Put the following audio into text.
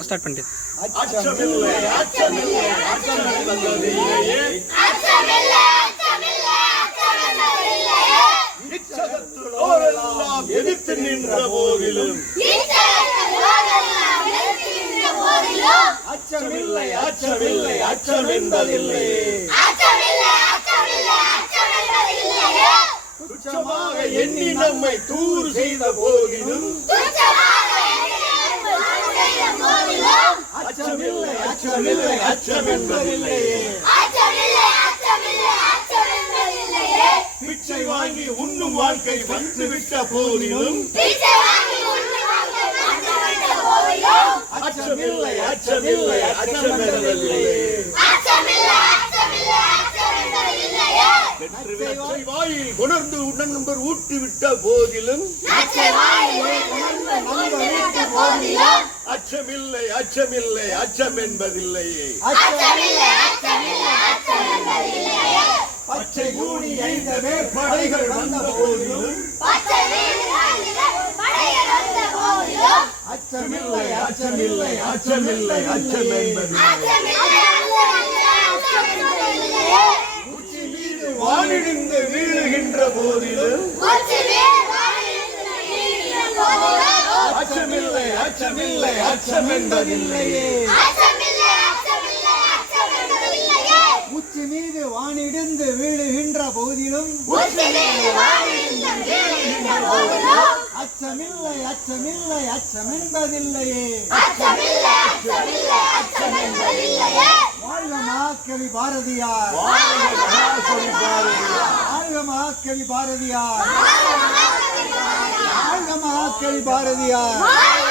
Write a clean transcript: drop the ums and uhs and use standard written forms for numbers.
start பண்ணிட்டு எதிர்த்து நின்ற போதிலும் அச்சமில்லை அச்சமில்லை அச்சம் என்பதில்லை துச்சமாக எண்ணி நம்மை தூர் செய்த போதிலும் அச்சமில்லை அச்சமில்லை அச்சம் என்பதில்லை பிச்சை வாங்கி உண்ணும் வாழ்க்கை வந்துவிட்ட போதிலும் அச்சமில்லை அச்சமில்லை அச்சம் என்பதில்லை வாயில் உணர்ந்து உணர்ந்தவர் ஊட்டிவிட்ட போதிலும் அச்சமில்லை அச்சமில்லை அச்சம் என்பதில்லையே பச்சை கூடி ஐந்த மேற்படைகள் வந்த போதிலும் அச்சமில்லை அச்சமில்லை அச்சமில்லை அச்சம் என்பதில்லை உச்சி மீது வானிடிந்து வீழுகின்ற போதிலும் அச்சமில்லை அச்சமில்லை அச்சம் என்பதில்லையே உச்சி மீது வானிடிந்து வீழுகின்ற போதிலும் அச்சமில்லை அச்சமில்லை அச்சம் என்பதில்லையே வாழ்க மகாகவி பாரதியார் வாழ்க மகாகவி பாரதியார் வாழ்க மகாகவி பாரதியார்